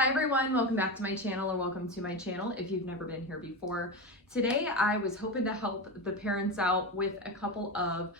Hi everyone, welcome back to my channel, or welcome to my channel if you've never been here before. Today I was hoping to help the parents out with a couple of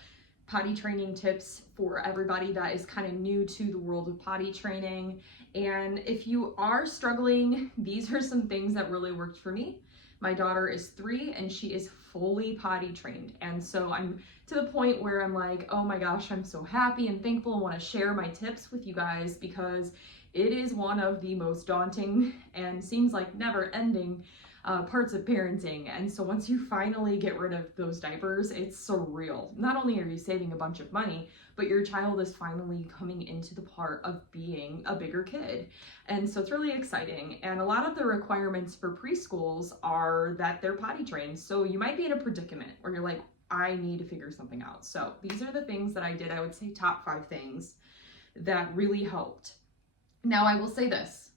potty training tips for everybody that is kind of new to the world of potty training. And if you are struggling, these are some things that really worked for me. My daughter is 3 and she is fully potty trained. And so I'm to the point where I'm like, oh my gosh, I'm so happy and thankful and want to share my tips with you guys because it is one of the most daunting and seems like never ending parts of parenting. And so once you finally get rid of those diapers, it's surreal. Not only are you saving a bunch of money, but your child is finally coming into the part of being a bigger kid. And so it's really exciting. And a lot of the requirements for preschools are that they're potty trained. So you might be in a predicament where you're like, I need to figure something out. So these are the things that I did. I would say top 5 things that really helped. Now I will say this,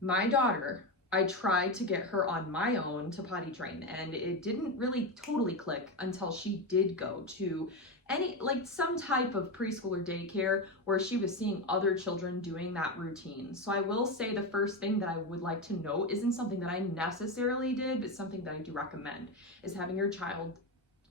my daughter, I tried to get her on my own to potty train, and it didn't really totally click until she did go to some type of preschool or daycare where she was seeing other children doing that routine. So I will say the first thing that I would like to note isn't something that I necessarily did, but something that I do recommend is having your child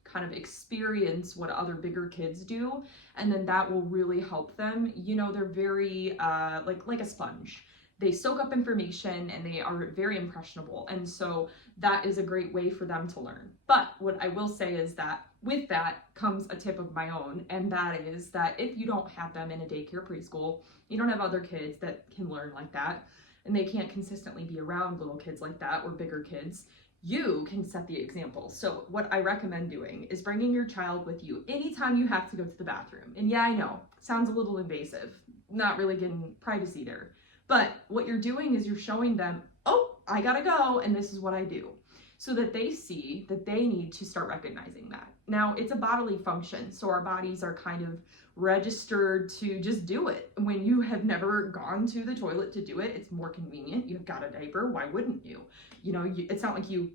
kind of experience what other bigger kids do, and then that will really help them. You know, they're very like a sponge. They soak up information and they are very impressionable, and so that is a great way for them to learn. But what I will say is that with that comes a tip of my own, and that is that if you don't have them in a daycare preschool, you don't have other kids that can learn like that, and they can't consistently be around little kids like that or bigger kids, you can set the example. So what I recommend doing is bringing your child with you anytime you have to go to the bathroom. And yeah, I know, sounds a little invasive, not really getting privacy there. But what you're doing is you're showing them, oh, I gotta go, and this is what I do. So that they see that they need to start recognizing that. Now, it's a bodily function, so our bodies are kind of registered to just do it. When you have never gone to the toilet to do it, it's more convenient. You've got a diaper, why wouldn't you? You know, it's not like you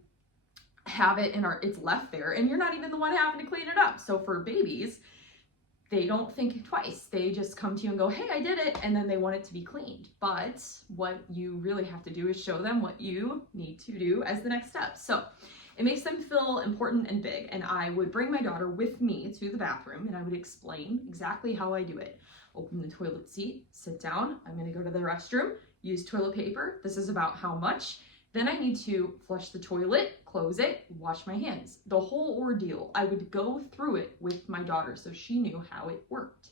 have it and it's left there and you're not even the one having to clean it up. So for babies, they don't think twice. They just come to you and go, hey, I did it, and then they want it to be cleaned. But what you really have to do is show them what you need to do as the next step. So it makes them feel important and big. And I would bring my daughter with me to the bathroom and I would explain exactly how I do it. Open the toilet seat, sit down. I'm gonna go to the restroom, use toilet paper. This is about how much. Then I need to flush the toilet, close it, wash my hands. The whole ordeal, I would go through it with my daughter so she knew how it worked.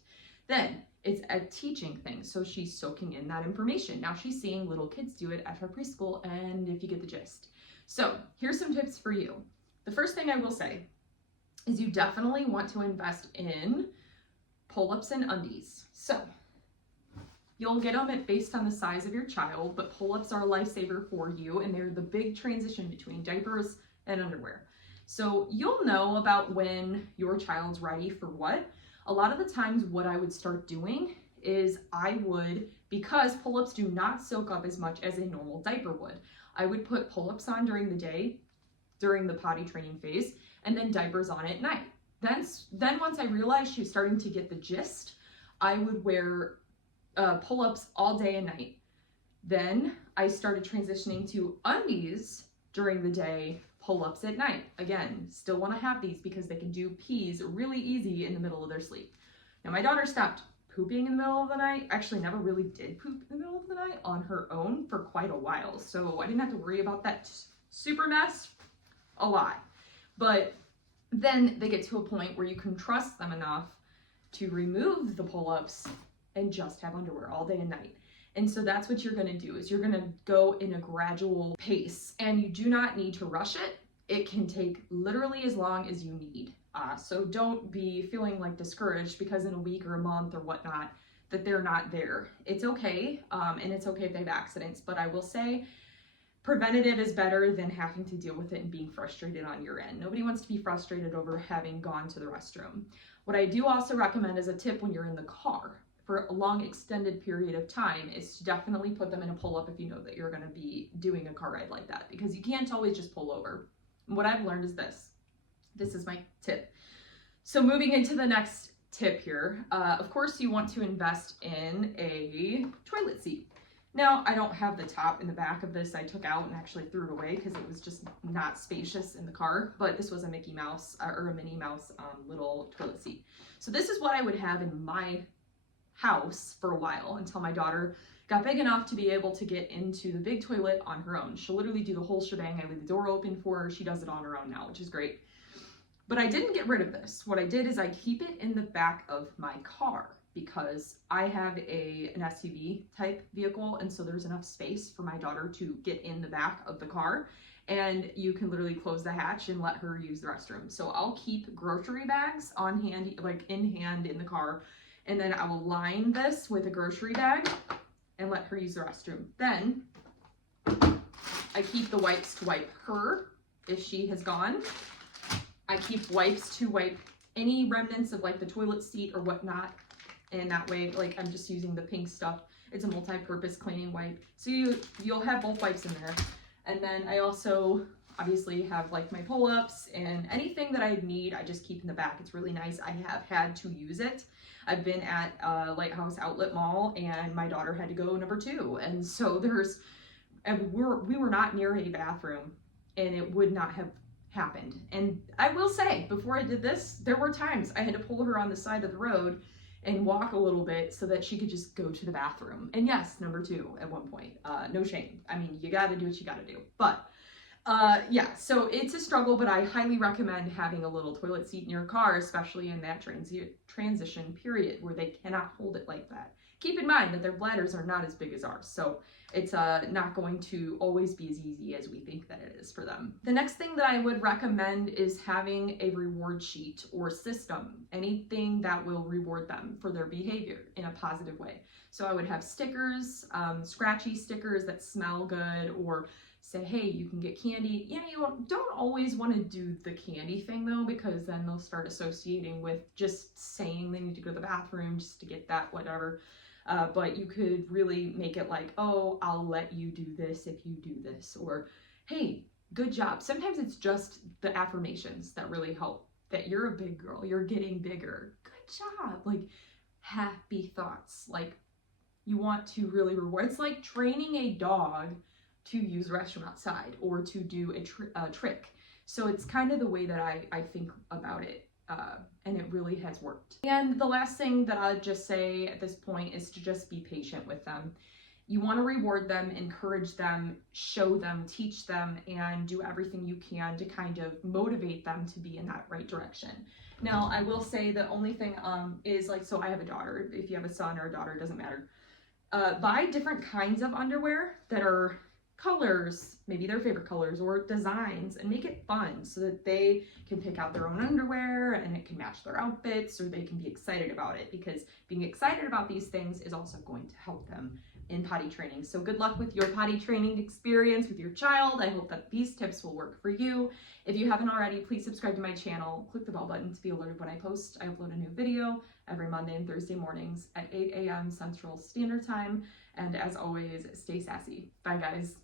Then it's a teaching thing, so she's soaking in that information. Now she's seeing little kids do it at her preschool, and if you get the gist. So here's some tips for you. The first thing I will say is you definitely want to invest in pull-ups and undies. So you'll get them based on the size of your child, but pull-ups are a lifesaver for you, and they're the big transition between diapers and underwear. So you'll know about when your child's ready for what. A lot of the times what I would start doing is because pull-ups do not soak up as much as a normal diaper would, I would put pull-ups on during the day, during the potty training phase, and then diapers on at night. Then once I realized she was starting to get the gist, I would wear pull-ups all day and night. Then I started transitioning to undies during the day, pull-ups at night. Again, still want to have these because they can do pees really easy in the middle of their sleep. Now my daughter stopped pooping in the middle of the night, actually never really did poop in the middle of the night on her own for quite a while. So I didn't have to worry about that super mess a lot. But then they get to a point where you can trust them enough to remove the pull-ups and just have underwear all day and night. And so that's what you're gonna do, is you're gonna go in a gradual pace, and you do not need to rush it. It can take literally as long as you need. So don't be feeling like discouraged because in a week or a month or whatnot that they're not there. It's okay, and it's okay if they have accidents, but I will say preventative is better than having to deal with it and being frustrated on your end. Nobody wants to be frustrated over having gone to the restroom. What I do also recommend as a tip when you're in the car for a long extended period of time is to definitely put them in a pull-up if you know that you're going to be doing a car ride like that, because you can't always just pull over. And what I've learned is this is my tip. So moving into the next tip here, of course you want to invest in a toilet seat. Now, I don't have the top and the back of this. I took out and actually threw it away because it was just not spacious in the car, but this was a Mickey Mouse or a Minnie Mouse little toilet seat. So this is what I would have in my house for a while until my daughter got big enough to be able to get into the big toilet on her own. She'll literally do the whole shebang. I leave the door open for her. She does it on her own now, which is great. But I didn't get rid of this. What I did is I keep it in the back of my car because I have an SUV type vehicle, and so there's enough space for my daughter to get in the back of the car, and you can literally close the hatch and let her use the restroom. So I'll keep grocery bags on hand, like in hand in the car, and then I will line this with a grocery bag and let her use the restroom. Then I keep the wipes to wipe her if she has gone. I keep wipes to wipe any remnants of like the toilet seat or whatnot. And that way, like I'm just using the pink stuff. It's a multi-purpose cleaning wipe. So you'll have both wipes in there. And then I also obviously have like my pull-ups and anything that I need, I just keep in the back. It's really nice. I have had to use it. I've been at Lighthouse Outlet Mall and my daughter had to go number 2. And so we were not near a bathroom and it would not have happened. And I will say, before I did this, there were times I had to pull her on the side of the road and walk a little bit so that she could just go to the bathroom. And yes, number 2 at one point. No shame. I mean, you gotta do what you gotta do. But yeah, so it's a struggle, but I highly recommend having a little toilet seat in your car, especially in that transition period where they cannot hold it like that. Keep in mind that their bladders are not as big as ours, so it's not going to always be as easy as we think that it is for them. The next thing that I would recommend is having a reward sheet or system, anything that will reward them for their behavior in a positive way. So I would have stickers, scratchy stickers that smell good, or say, hey, you can get candy. Yeah, you don't always want to do the candy thing though, because then they'll start associating with just saying they need to go to the bathroom just to get that, whatever. But you could really make it like, oh, I'll let you do this if you do this, or hey, good job. Sometimes it's just the affirmations that really help, that you're a big girl, you're getting bigger, good job, like happy thoughts. Like you want to really reward. It's like training a dog to use the restroom outside or to do a trick. So it's kind of the way that I think about it. And it really has worked. And the last thing that I'll just say at this point is to just be patient with them. You want to reward them, encourage them, show them, teach them, and do everything you can to kind of motivate them to be in that right direction. Now, I will say the only thing is like, so I have a daughter. If you have a son or a daughter, it doesn't matter. Buy different kinds of underwear that are colors, maybe their favorite colors or designs, and make it fun so that they can pick out their own underwear and it can match their outfits, or they can be excited about it, because being excited about these things is also going to help them in potty training. So good luck with your potty training experience with your child. I hope that these tips will work for you. If you haven't already, please subscribe to my channel, click the bell button to be alerted when I post. I upload a new video every Monday and Thursday mornings at 8 a.m. Central Standard Time. And as always, stay sassy. Bye guys.